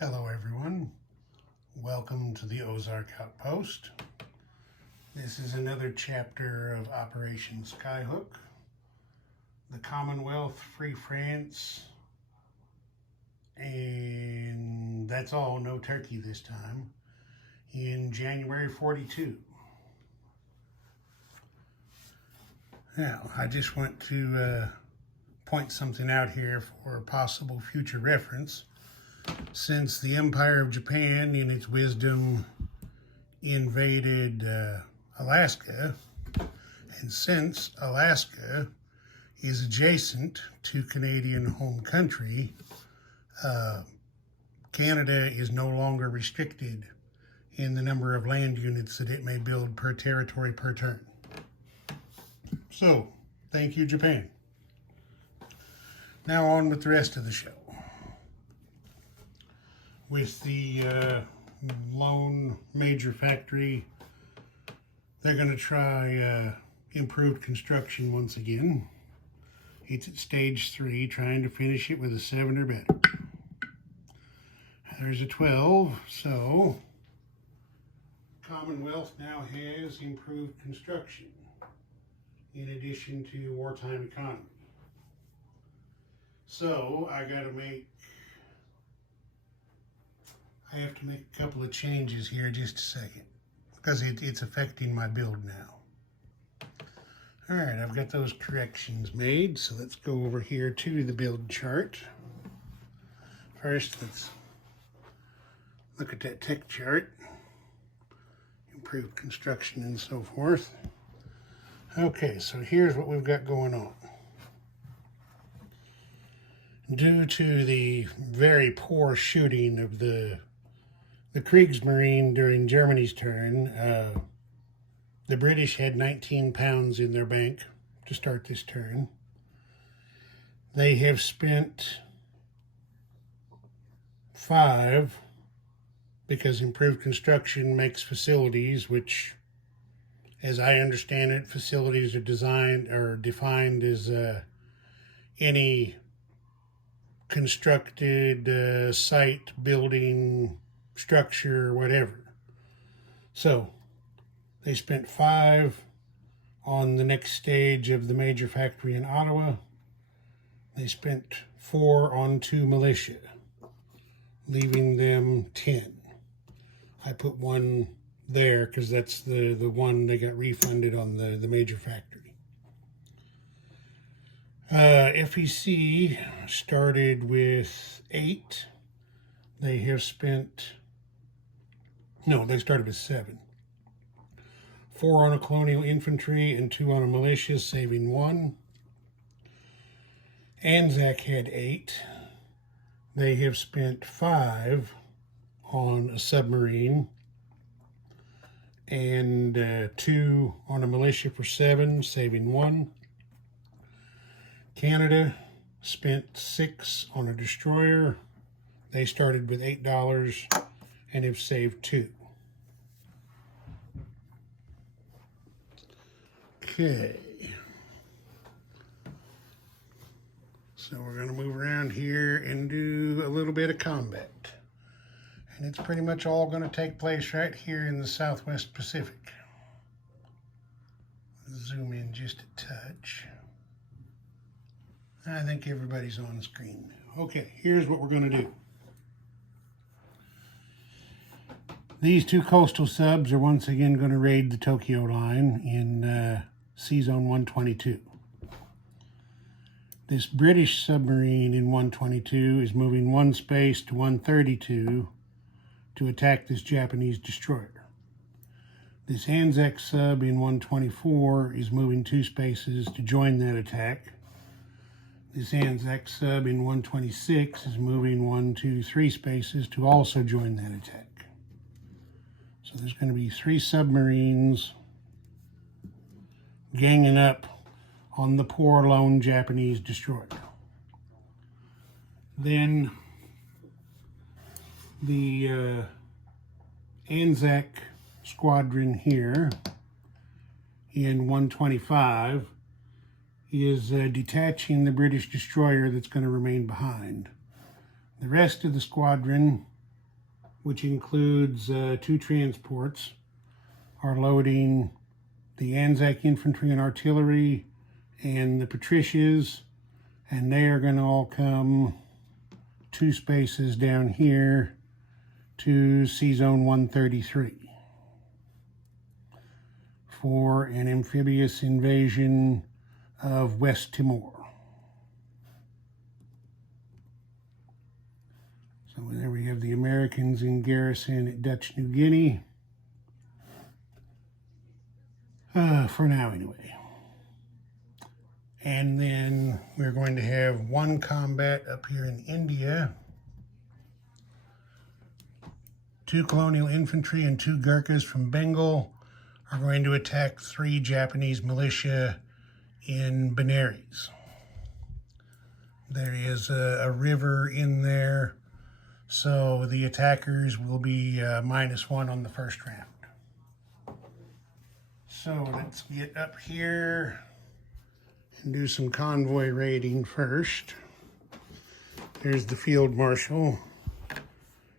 Hello everyone, welcome to the Ozark Outpost. This is another chapter of Operation Skyhook. The Commonwealth, Free France, and that's all, no turkey this time, in January 42. Now, I just want to point something out here for possible future reference. Since the Empire of Japan, in its wisdom, invaded Alaska, and since Alaska is adjacent to Canadian home country, Canada is no longer restricted in the number of land units that it may build per territory per turn. So, thank you, Japan. Now on with the rest of the show. With the lone major factory, they're going to try improved construction once again. It's at stage 3, trying to finish it with a 7 or better. There's a 12, so Commonwealth now has improved construction in addition to wartime economy. So I have to make a couple of changes here, just a second, because it's affecting my build now. All right, I've got those corrections made, so let's go over here to the build chart. First, let's look at that tech chart, improved construction and so forth. Okay, so here's what we've got going on. Due to the very poor shooting of the Kriegsmarine during Germany's turn, the British had 19 pounds in their bank to start this turn. They have spent 5, because improved construction makes facilities, which, as I understand it, facilities are defined as any constructed site, building, structure, whatever. So they spent 5 on the next stage of the major factory in Ottawa. They spent 4 on 2 militia, leaving them 10. I put 1 there because that's the one they got refunded on the major factory. FEC started with 8. They have spent, no, they started with 7. 4 on a colonial infantry and 2 on a militia, saving 1. Anzac had 8. They have spent 5 on a submarine and 2 on a militia for 7, saving 1. Canada spent 6 on a destroyer. They started with $8 and have saved 2. Okay. So we're going to move around here and do a little bit of combat. And it's pretty much all going to take place right here in the Southwest Pacific. Zoom in just a touch. I think everybody's on the screen now. Okay, here's what we're going to do. These 2 coastal subs are once again going to raid the Tokyo line in C-Zone 122. This British submarine in 122 is moving 1 space to 132 to attack this Japanese destroyer. This Anzac sub in 124 is moving 2 spaces to join that attack. This Anzac sub in 126 is moving 1, 2, 3 spaces to also join that attack. So there's going to be 3 submarines ganging up on the poor lone Japanese destroyer. Then the Anzac squadron here in 125 is detaching the British destroyer that's going to remain behind. The rest of the squadron which includes 2 transports, are loading the Anzac Infantry and Artillery and the Patricias, and they are going to all come 2 spaces down here to C-Zone 133 for an amphibious invasion of West Timor. So there we have the Americans in garrison at Dutch New Guinea. For now anyway. And then we're going to have 1 combat up here in India. 2 colonial infantry and 2 Gurkhas from Bengal are going to attack 3 Japanese militia in Benares. There is a river in there, so the attackers will be -1 on the first round. So let's get up here and do some convoy raiding first. There's the field marshal,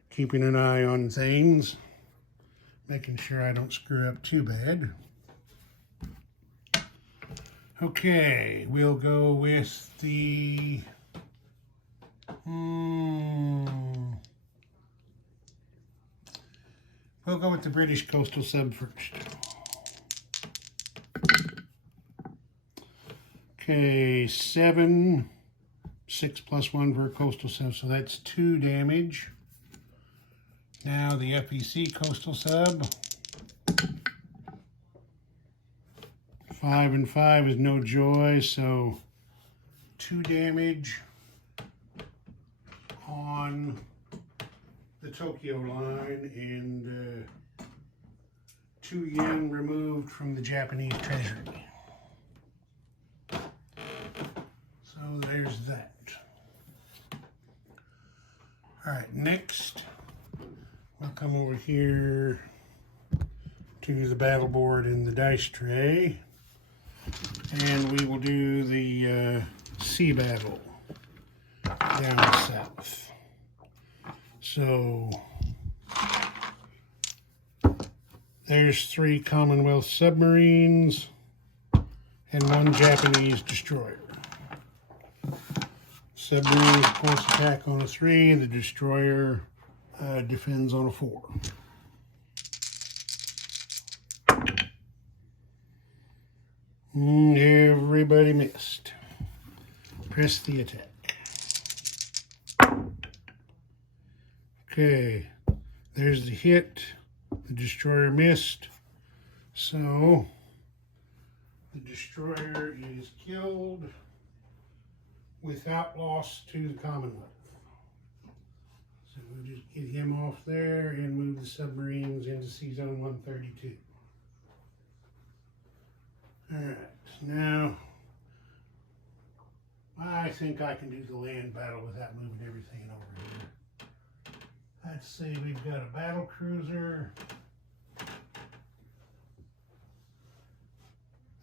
keeping an eye on things, making sure I don't screw up too bad. Okay, we'll go with the British coastal sub first. Okay, 7, 6 + 1 for a coastal sub, so that's 2 damage. Now the FEC coastal sub. 5 and 5 is no joy, so 2 damage on the Tokyo line and 2 yen removed from the Japanese treasury. So there's that. All right, next we'll come over here to the battle board in the dice tray, and we will do the sea battle down south. So there's 3 Commonwealth submarines and 1 Japanese destroyer. Submarines, of course, attack on a 3, and the destroyer defends on a 4. Everybody missed. Press the attack. Okay, there's the hit. The destroyer missed. So the destroyer is killed without loss to the Commonwealth. So we'll just get him off there and move the submarines into C-Zone 132. All right, now I think I can do the land battle without moving everything over here. Let's see, we've got a battle cruiser,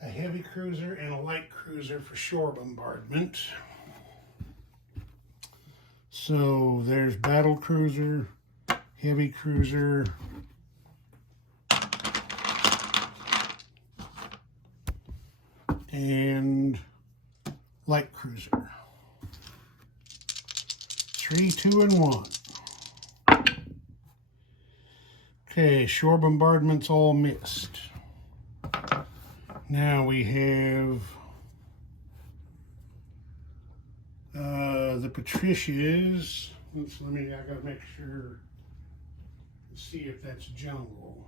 a heavy cruiser, and a light cruiser for shore bombardment. So there's battle cruiser, heavy cruiser, and light cruiser. 3, 2, and 1. Okay, shore bombardment's all missed. Now we have the Patricias. I gotta make sure, see if that's jungle.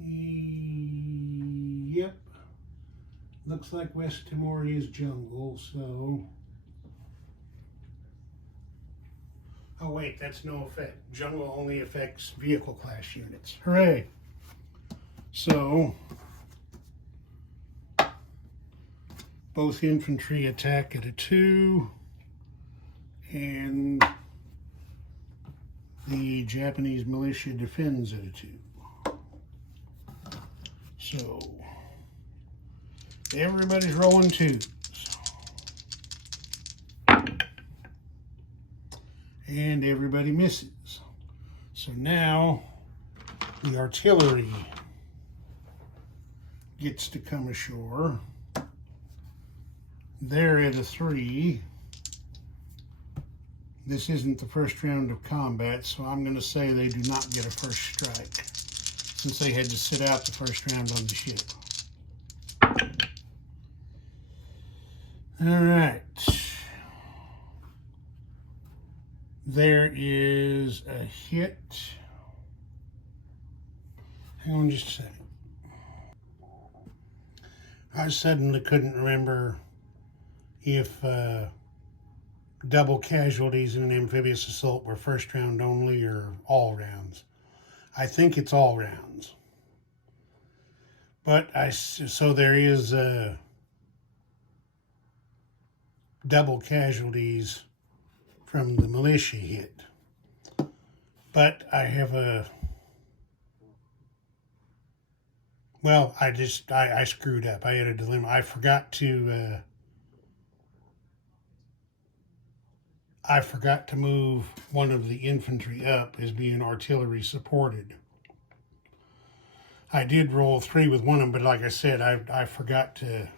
Yep. Looks like West Timor is jungle, so. Oh wait, that's no effect. Jungle only affects vehicle class units. Hooray! So, both infantry attack at a 2, and the Japanese militia defends at a 2. So, everybody's rolling 2s. and everybody misses. So now the artillery gets to come ashore. They're at a 3. This isn't the first round of combat, so I'm going to say they do not get a first strike, since they had to sit out the first round on the ship. All right. There is a hit. Hang on just a second. I suddenly couldn't remember if double casualties in an amphibious assault were first round only or all rounds. I think it's all rounds. But so there is double casualties from the militia hit. But I have well, I screwed up. I had a dilemma. I forgot to move one of the infantry up as being artillery supported. I did roll 3 with one of them, but like I said, I forgot to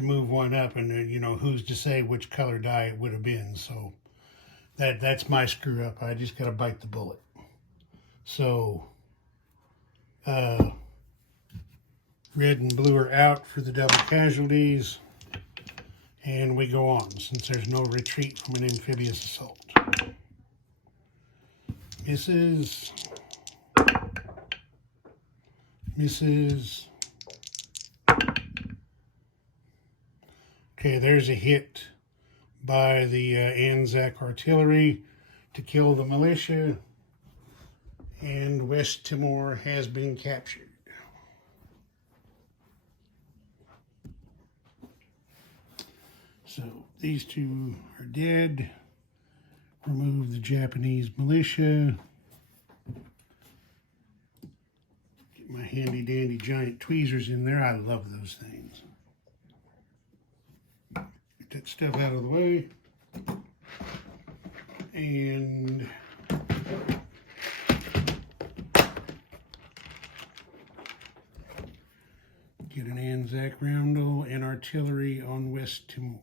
move one up, and you know, who's to say which color die it would have been. So that's my screw up. I just got to bite the bullet. So red and blue are out for the double casualties, and we go on, since there's no retreat from an amphibious assault. Misses. Misses. Okay, there's a hit by the Anzac artillery to kill the militia, and West Timor has been captured. So these 2 are dead. Remove the Japanese militia. Get my handy dandy giant tweezers in there. I love those things. Get that stuff out of the way. And get an Anzac roundel and artillery on West Timor.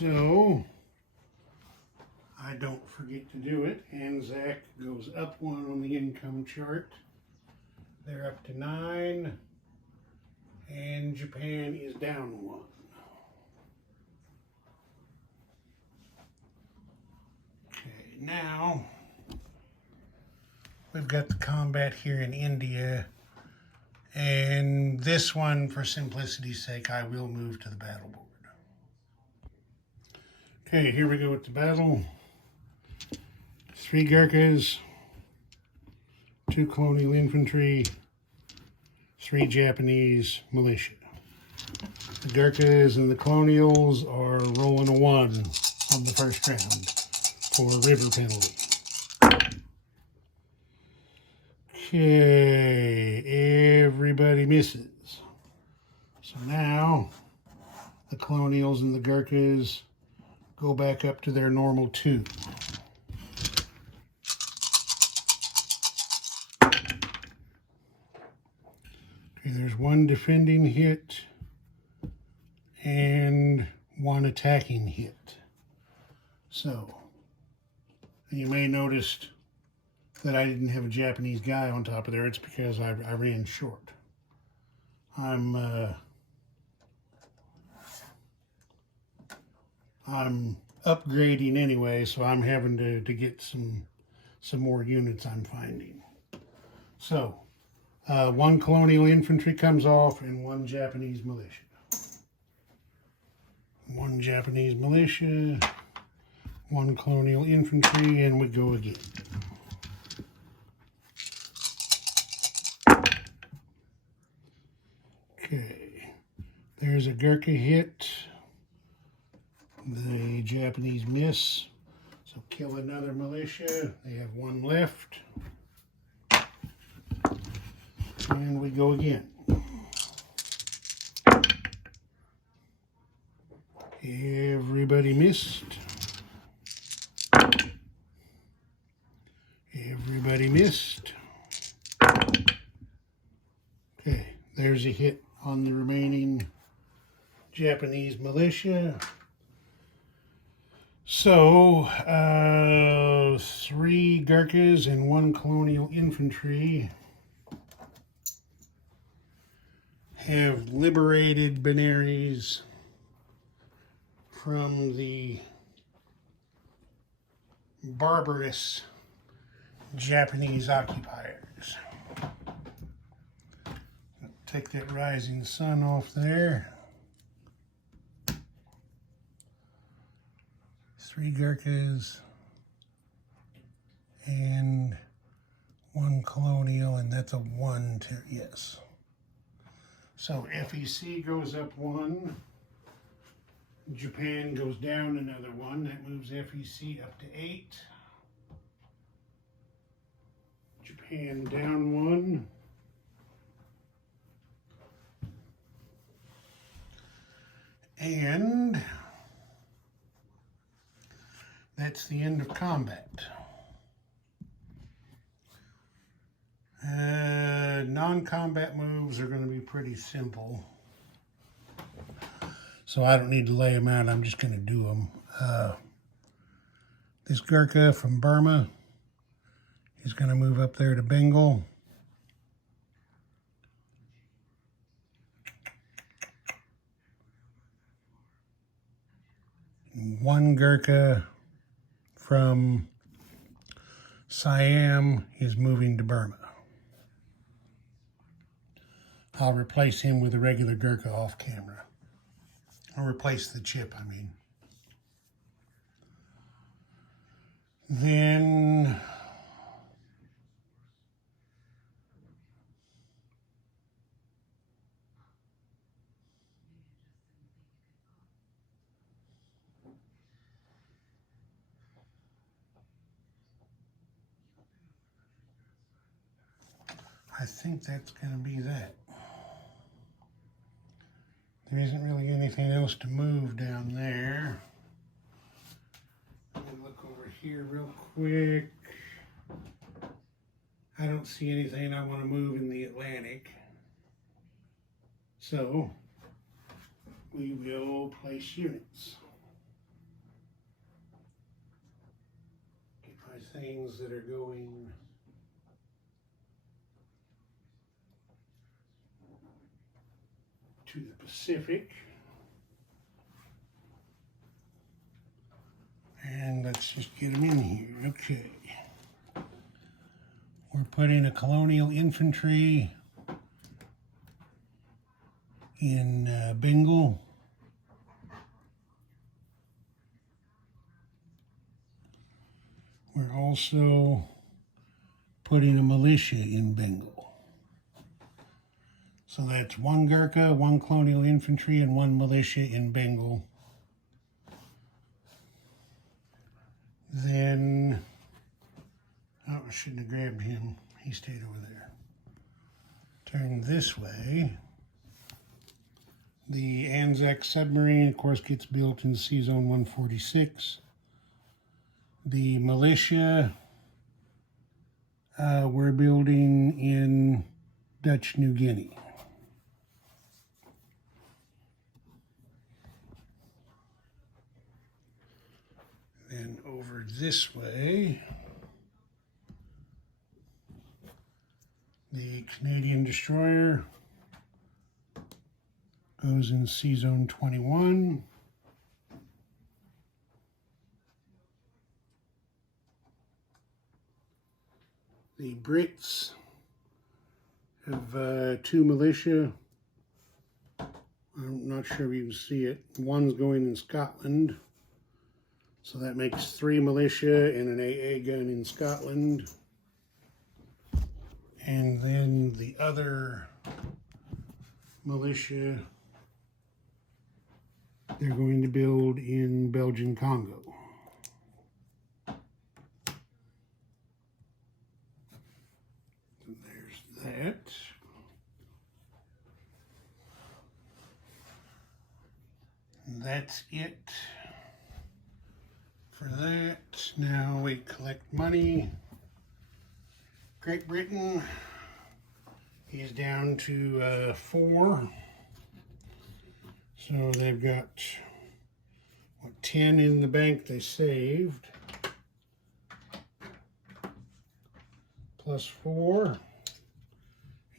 So, I don't forget to do it. Anzac goes up 1 on the income chart. They're up to 9. And Japan is down 1. Okay, now we've got the combat here in India. And this one, for simplicity's sake, I will move to the battle board. Okay, here we go with the battle. 3 Gurkhas, 2 colonial infantry, 3 Japanese militia. The Gurkhas and the colonials are rolling a 1 on the first round for a river penalty. Okay, everybody misses. So now the colonials and the Gurkhas go back up to their normal 2. Okay, there's 1 defending hit and 1 attacking hit. So, you may notice that I didn't have a Japanese guy on top of there. It's because I ran short. I'm upgrading anyway, so I'm having to get some more units I'm finding. So, 1 colonial infantry comes off and 1 Japanese militia. 1 Japanese militia, 1 colonial infantry, and we go again. Okay, there's a Gurkha hit. The Japanese miss, so kill another militia. They have 1 left. And we go again. Everybody missed. Everybody missed. Okay, there's a hit on the remaining Japanese militia. So, 3 Gurkhas and 1 colonial infantry have liberated Benares from the barbarous Japanese occupiers. Take that rising sun off there. 3 Gurkhas and 1 colonial, and that's a 1 to, yes. So FEC goes up 1. Japan goes down another 1. That moves FEC up to 8. Japan down 1. And that's the end of combat. Non-combat moves are going to be pretty simple. So I don't need to lay them out. I'm just going to do them. This Gurkha from Burma is going to move up there to Bengal. One Gurkha from Siam is moving to Burma. I'll replace him with a regular Gurkha off camera. I'll replace the chip, I mean. Then I think that's going to be that. There isn't really anything else to move down there. Let me look over here real quick. I don't see anything I want to move in the Atlantic. So we will place units. Get my things that are going to the Pacific. And let's just get them in here. Okay. We're putting a colonial infantry in Bengal. We're also putting a militia in Bengal. So that's 1 Gurkha, 1 colonial infantry, and 1 militia in Bengal. Then, oh, I shouldn't have grabbed him. He stayed over there. Turn this way. The Anzac submarine, of course, gets built in Sea Zone 146. The militia we're building in Dutch New Guinea. Then over this way, the Canadian destroyer goes in Sea Zone 21. The Brits have 2 militia. I'm not sure if you can see it. 1's going in Scotland. So that makes 3 militia and an AA gun in Scotland. And then the other militia they're going to build in Belgian Congo. There's that. that's it for that. Now we collect money. Great Britain is down to 4. So they've got, what, 10 in the bank they saved. Plus 4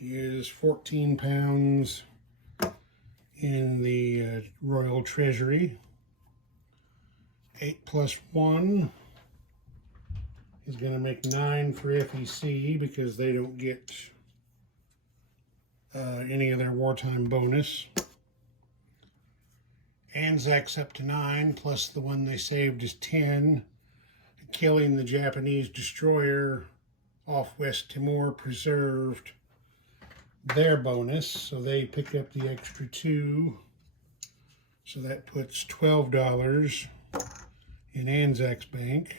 is 14 pounds in the Royal Treasury. 8 plus 1 is going to make 9 for FEC because they don't get any of their wartime bonus. Anzac's up to 9, plus the one they saved is 10. Killing the Japanese destroyer off West Timor preserved their bonus, so they pick up the extra 2. So that puts $12 in Anzac's bank.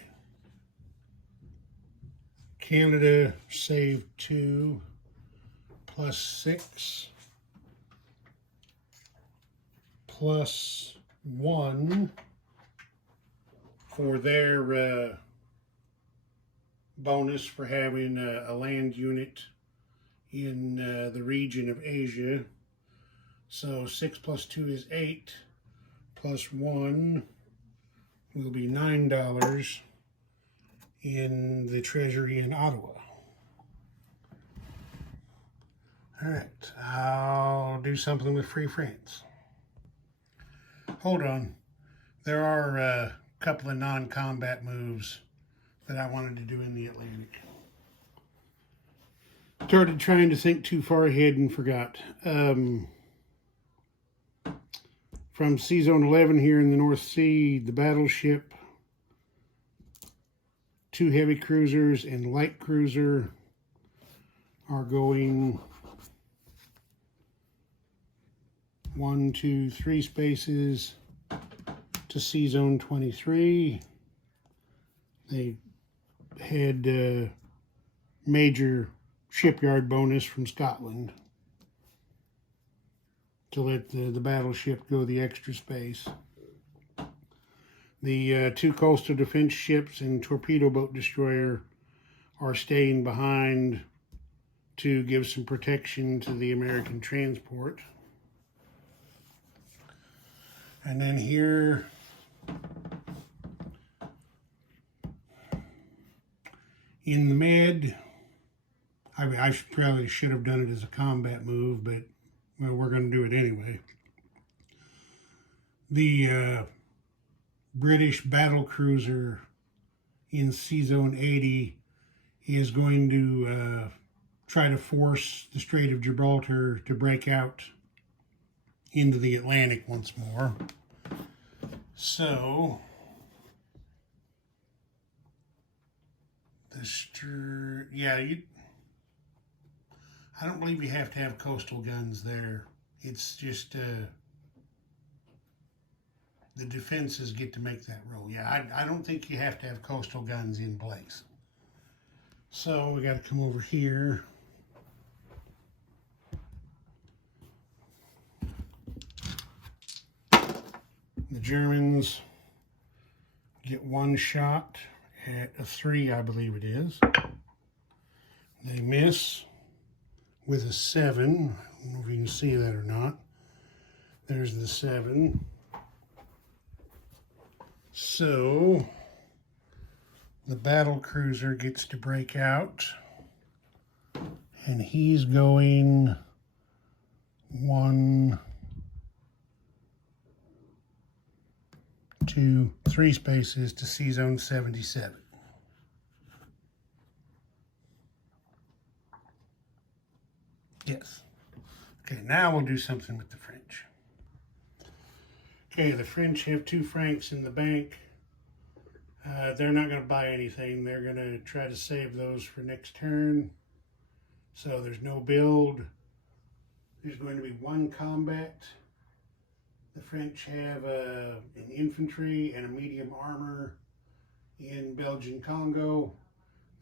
Canada saved 2 plus 6 plus 1 for their bonus for having a land unit in the region of Asia. So 6 plus 2 is 8, plus 1 will be $9 in the Treasury in Ottawa. All right, I'll do something with Free France. Hold on. There are a couple of non-combat moves that I wanted to do in the Atlantic. Started trying to think too far ahead and forgot. From Sea Zone 11 here in the North Sea, the battleship, 2 heavy cruisers and light cruiser are going 1, 2, 3 spaces to Sea Zone 23. They had major shipyard bonus from Scotland to let the battleship go the extra space. The 2 coastal defense ships and torpedo boat destroyer are staying behind to give some protection to the American transport. And then here, in the Med, I probably should have done it as a combat move, but well, we're going to do it anyway. The British battle cruiser in Sea Zone 80 is going to try to force the Strait of Gibraltar to break out into the Atlantic once more. So, I don't believe you have to have coastal guns there. It's just the defenses get to make that rule. Yeah, I don't think you have to have coastal guns in place. So we got to come over here. The Germans get 1 shot at a 3, I believe it is. They miss with a 7. I don't know if you can see that or not. There's the 7. So the battle cruiser gets to break out, and he's going 1, 2, 3 spaces to Sea Zone 77. Yes. Okay, now we'll do something with the French. Okay, the French have 2 francs in the bank. They're not going to buy anything. They're going to try to save those for next turn. So there's no build. There's going to be 1 combat. The French have an infantry and a medium armor in Belgian Congo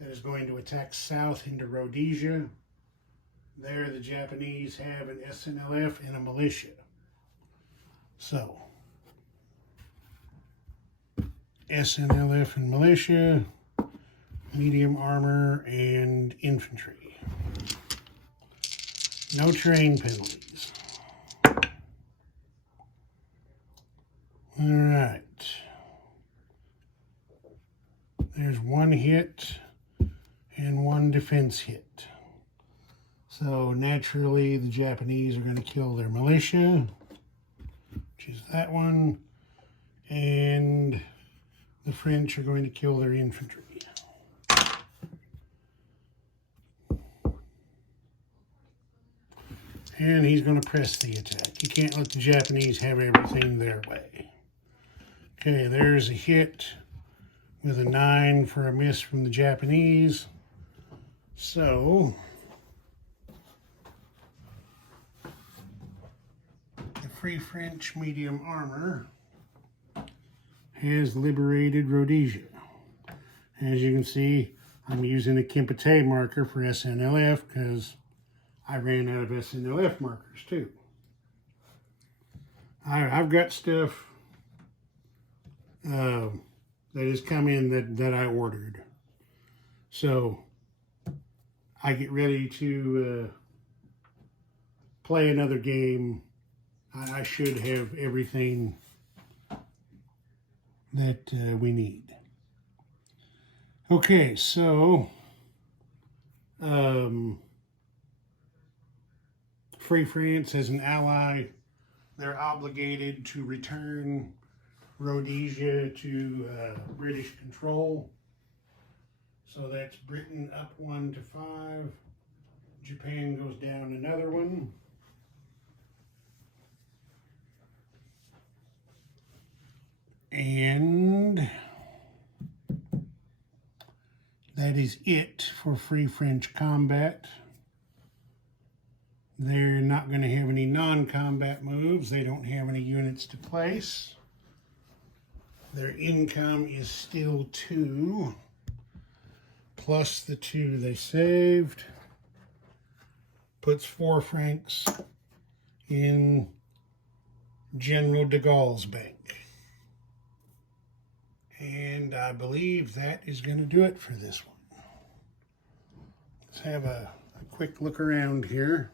that is going to attack south into Rhodesia. There the Japanese have an SNLF and a militia. So SNLF and militia, medium armor, and infantry. No terrain penalties. All right. There's one hit and one defense hit. So naturally the Japanese are going to kill their militia, which is that one, and the French are going to kill their infantry. And he's going to press the attack. You can't let the Japanese have everything their way. Okay, there's a hit with a 9 for a miss from the Japanese. So the Free French medium armor has liberated Rhodesia. As you can see, I'm using a Kempate marker for SNLF because I ran out of SNLF markers too. I've got stuff that has come in that I ordered. So I get ready to play another game. I should have everything that we need. Okay, so Free France as an ally, they're obligated to return Rhodesia to British control. So that's Britain up 1 to 5. Japan goes down another one. And that is it for Free French combat. They're not going to have any non-combat moves. They don't have any units to place. Their income is still 2, plus the 2 they saved. Puts 4 francs in General de Gaulle's bank. And I believe that is going to do it for this one. Let's have a quick look around here.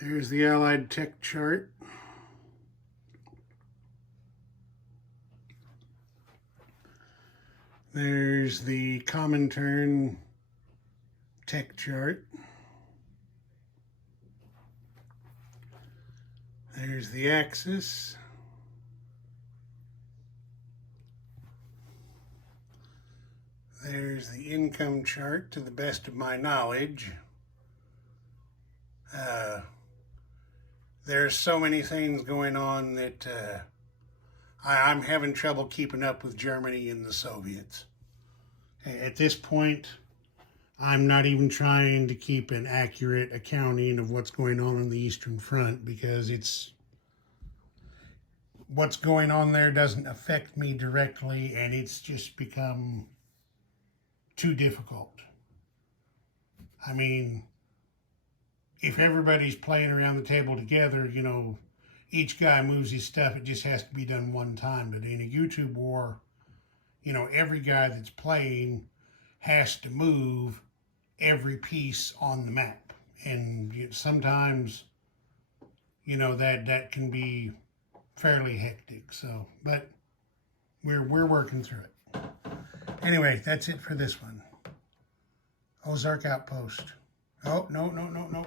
There's the Allied tech chart. There's the Comintern tech chart. There's the Axis. There's the income chart to the best of my knowledge. There's so many things going on that I'm having trouble keeping up with Germany and the Soviets. At this point, I'm not even trying to keep an accurate accounting of what's going on the Eastern Front because what's going on there doesn't affect me directly, and it's just become too difficult. I mean, if everybody's playing around the table together, you know, each guy moves his stuff. It just has to be done one time. But in a YouTube war, you know, every guy that's playing has to move every piece on the map. And sometimes, you know, that can be fairly hectic. So, but we're working through it. Anyway, that's it for this one. Ozark Outpost. Oh, no,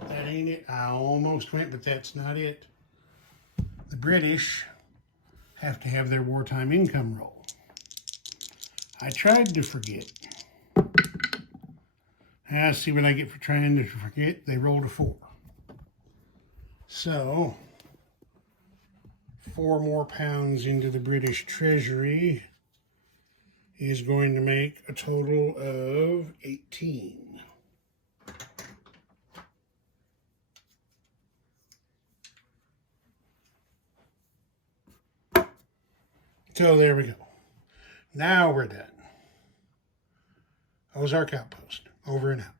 that ain't it. I almost went, but that's not it. The British have to have their wartime income roll. I tried to forget. See what I get for trying to forget. They rolled a 4. So, 4 more pounds into the British Treasury is going to make a total of 18. So there we go. Now we're done. Ozark Outpost, over and out.